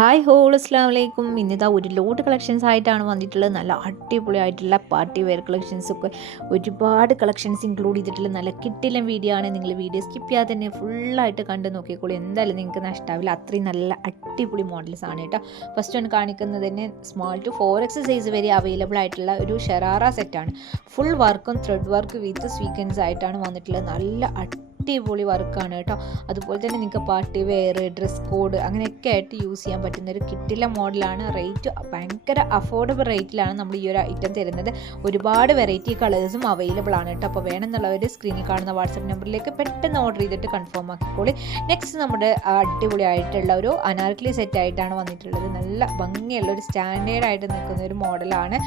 Hi whole അസ്സലാമു അലൈക്കും. ഇന്നിതാ ഒരു ലോഡ് കളക്ഷൻസ് ആയിട്ടാണ് വന്നിട്ടുള്ളത്. നല്ല അടിപൊളിയായിട്ടുള്ള പാർട്ടി വെയർ കളക്ഷൻസൊക്കെ ഒരുപാട് കളക്ഷൻസ് ഇൻക്ലൂഡ് ചെയ്തിട്ടുള്ള നല്ല കിട്ടില്ല വീഡിയോ ആണ്. നിങ്ങൾ വീഡിയോ സ്കിപ്പ് ചെയ്യാതെ തന്നെ ഫുള്ളായിട്ട് കണ്ട് നോക്കിക്കോളൂ. എന്തായാലും നിങ്ങൾക്ക് നഷ്ടാവില്ല. അത്രയും നല്ല അടിപൊളി മോഡൽസ് ആണ് കേട്ടോ. ഫസ്റ്റ് ഒന്ന് കാണിക്കുന്നത് തന്നെ സ്മോൾ ടു 4X സൈസ് വരെ അവൈലബിൾ ആയിട്ടുള്ള ഒരു ഷെറാറ സെറ്റാണ്. ഫുൾ വർക്കും ത്രെഡ് വർക്ക് വിത്ത് സ്വീക്വൻസ് ആയിട്ടാണ് വന്നിട്ടുള്ളത്. നല്ല അടിപൊളി വർക്കാണ് കേട്ടോ. അതുപോലെ തന്നെ നിങ്ങൾക്ക് പാർട്ടി വെയർ, ഡ്രസ് കോഡ് അങ്ങനെയൊക്കെ ആയിട്ട് യൂസ് ചെയ്യാൻ പറ്റുന്ന ഒരു കിട്ടില്ല മോഡലാണ്. റേറ്റ് ഭയങ്കര അഫോർഡബിൾ റേറ്റിലാണ് നമ്മൾ ഈ ഒരു ഐറ്റം തരുന്നത്. ഒരുപാട് വെറൈറ്റി കളേഴ്സും അവൈലബിൾ ആണ് കേട്ടോ. അപ്പോൾ വേണമെന്നുള്ളവർ സ്ക്രീനിൽ കാണുന്ന വാട്സപ്പ് നമ്പറിലേക്ക് പെട്ടെന്ന് ഓർഡർ ചെയ്തിട്ട് കൺഫേം ആക്കിക്കോളി. നെക്സ്റ്റ് നമ്മുടെ അടിപൊളിയായിട്ടുള്ള ഒരു അനാർക്കലി സെറ്റായിട്ടാണ് വന്നിട്ടുള്ളത്. നല്ല ഭംഗിയുള്ള ഒരു സ്റ്റാൻഡേർഡ് ആയിട്ട് നിൽക്കുന്ന ഒരു മോഡലാണ്.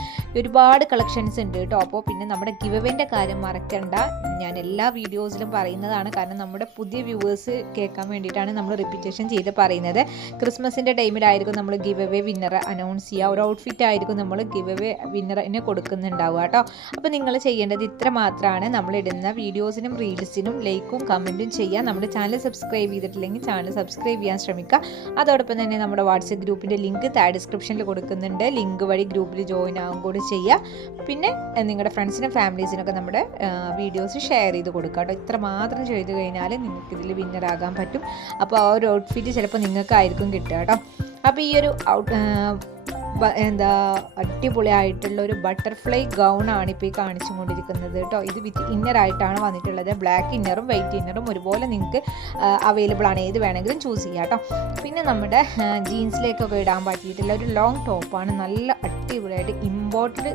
ഒരുപാട് കളക്ഷൻസ് ഉണ്ട് കേട്ടോ. അപ്പോൾ പിന്നെ നമ്മുടെ ഗിവ് അവേൻ്റെ കാര്യം മറക്കണ്ട. ഞാൻ എല്ലാ വീഡിയോസിലും പറയുന്നതാണ്. കാരണം നമ്മുടെ പുതിയ വ്യൂവേഴ്സ് കേൾക്കാൻ വേണ്ടിയിട്ടാണ് നമ്മൾ റിപ്പീറ്റേഷൻ ചെയ്ത് പറയുന്നത്. ക്രിസ്മസിൻ്റെ ടൈമിലായിരിക്കും നമ്മൾ ഗിവ് അവേ വിന്നറെ അനൗൺസ് ചെയ്യുക. ഒരു ഔട്ട്ഫിറ്റ് ആയിരിക്കും നമ്മൾ ഗിവ് അവേ വിന്നറിന് കൊടുക്കുന്നുണ്ടാവുക കേട്ടോ. അപ്പോൾ നിങ്ങൾ ചെയ്യേണ്ടത് ഇത്ര മാത്രമാണ്. നമ്മളിടുന്ന വീഡിയോസിനും റീൽസിനും ലൈക്കും കമൻറ്റും ചെയ്യുക. നമ്മുടെ ചാനൽ സബ്സ്ക്രൈബ് ചെയ്തിട്ടില്ലെങ്കിൽ ചാനൽ സബ്സ്ക്രൈബ് ചെയ്യാൻ ശ്രമിക്കുക. അതോടൊപ്പം തന്നെ നമ്മുടെ വാട്സപ്പ് ഗ്രൂപ്പിൻ്റെ ലിങ്ക് താഴെ ഡിസ്ക്രിപ്ഷനിൽ കൊടുക്കുന്നുണ്ട്. ലിങ്ക് വഴി ഗ്രൂപ്പിൽ ജോയിൻ ആകും കൂടി ചെയ്യുക. പിന്നെ നിങ്ങളുടെ ഫ്രണ്ട്സിനും ഫാമിലീസിനൊക്കെ നമ്മുടെ വീഡിയോസ് ഷെയർ ചെയ്ത് കൊടുക്കുക കേട്ടോ. ഇത്ര മാത്രം ചെയ്ത് കഴിഞ്ഞാൽ നിങ്ങൾക്ക് ഇതിൽ വിന്നറാകാൻ പറ്റും. അപ്പോൾ ആ ഒരു ഔട്ട്ഫിറ്റ് ചിലപ്പോൾ നിങ്ങൾക്കായിരിക്കും കിട്ടുക കേട്ടോ. അപ്പോൾ ഈ ഒരു അടിപൊളിയായിട്ടുള്ള ഒരു ബട്ടർഫ്ലൈ ഗൗണാണ് ഇപ്പോൾ ഈ കാണിച്ചു കൊണ്ടിരിക്കുന്നത് കേട്ടോ. ഇത് വിത്ത് ഇന്നറായിട്ടാണ് വന്നിട്ടുള്ളത്. ബ്ലാക്ക് ഇന്നറും വൈറ്റ് ഇന്നറും ഒരുപോലെ നിങ്ങൾക്ക് അവൈലബിൾ ആണ്. ഏത് വേണമെങ്കിലും ചൂസ് ചെയ്യാം കേട്ടോ. പിന്നെ നമ്മുടെ ജീൻസിലേക്കൊക്കെ ഇടാൻ പറ്റിയിട്ടുള്ള ഒരു ലോങ് ടോപ്പാണ്. നല്ല അടിപൊളിയായിട്ട് ഇമ്പോർട്ടഡ്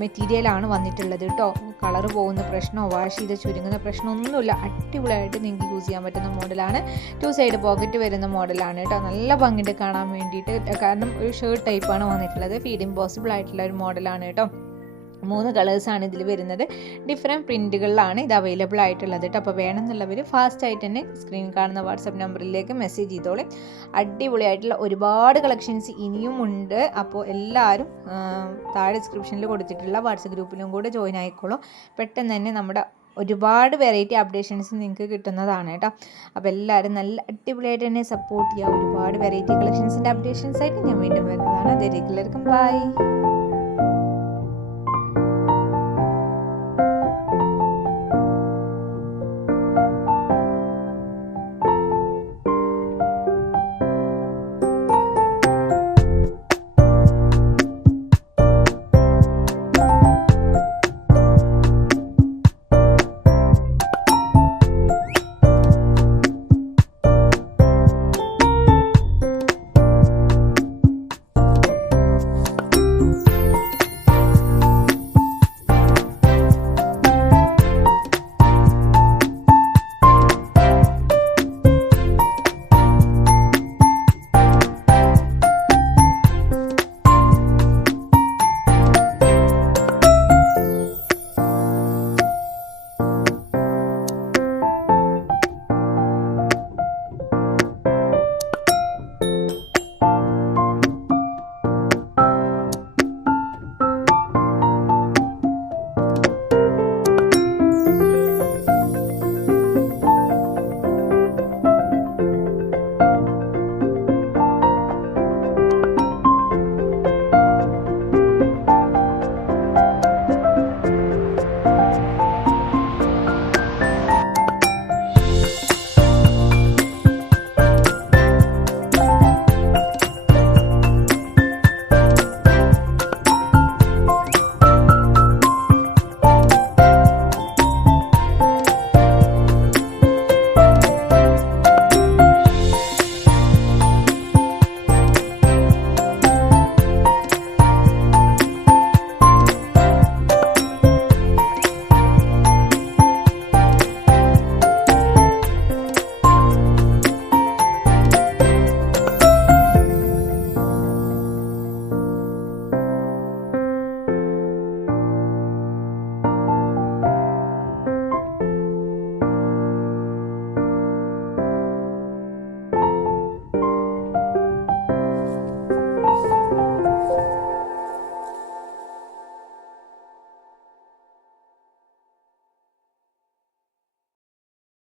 മെറ്റീരിയലാണ് വന്നിട്ടുള്ളത് കേട്ടോ. കളർ പോകുന്ന പ്രശ്നമോ വാഷ് ചെയ്ത് ചുരുങ്ങുന്ന പ്രശ്നമൊന്നുമില്ല. അടിപൊളിയായിട്ട് നിങ്ങൾക്ക് യൂസ് ചെയ്യാൻ പറ്റുന്ന മോഡലാണ്. 2 സൈഡ് പോക്കറ്റ് വരുന്ന മോഡലാണ് കേട്ടോ. നല്ല ഭംഗിയുണ്ട് കാണാൻ വേണ്ടിയിട്ട്. കാരണം ഒരു ഷർട്ട് ടൈപ്പാണ് വന്നിട്ടുള്ളത്. ഫീഡിങ് പോസിബിൾ ആയിട്ടുള്ള ഒരു മോഡലാണ് കേട്ടോ. 3 കളേഴ്സാണ് ഇതിൽ വരുന്നത്. ഡിഫറെൻറ്റ് പ്രിൻറ്റുകളിലാണ് ഇത് അവൈലബിൾ ആയിട്ടുള്ളത് കേട്ടോ. അപ്പോൾ വേണമെന്നുള്ളവർ ഫാസ്റ്റായിട്ട് തന്നെ സ്ക്രീനിൽ കാണുന്ന വാട്സപ്പ് നമ്പറിലേക്ക് മെസ്സേജ് ചെയ്തോളി. അടിപൊളിയായിട്ടുള്ള ഒരുപാട് കളക്ഷൻസ് ഇനിയും ഉണ്ട്. അപ്പോൾ എല്ലാവരും താഴെ ഡിസ്ക്രിപ്ഷനിൽ കൊടുത്തിട്ടുള്ള വാട്സപ്പ് ഗ്രൂപ്പിലും കൂടെ ജോയിൻ ആയിക്കോളൂ. പെട്ടെന്ന് തന്നെ നമ്മുടെ ഒരുപാട് വെറൈറ്റി അപ്ഡേഷൻസ് നിങ്ങൾക്ക് കിട്ടുന്നതാണ് കേട്ടോ. അപ്പോൾ എല്ലാവരും നല്ല അടിപൊളിയായിട്ട് തന്നെ സപ്പോർട്ട് ചെയ്യുക. ഒരുപാട് വെറൈറ്റി കളക്ഷൻസിൻ്റെ അപ്ഡേഷൻസ് ആയിട്ട് ഞാൻ വീണ്ടും വരുന്നതാണ്. അതിലേക്കുള്ളവർക്കും ബൈ.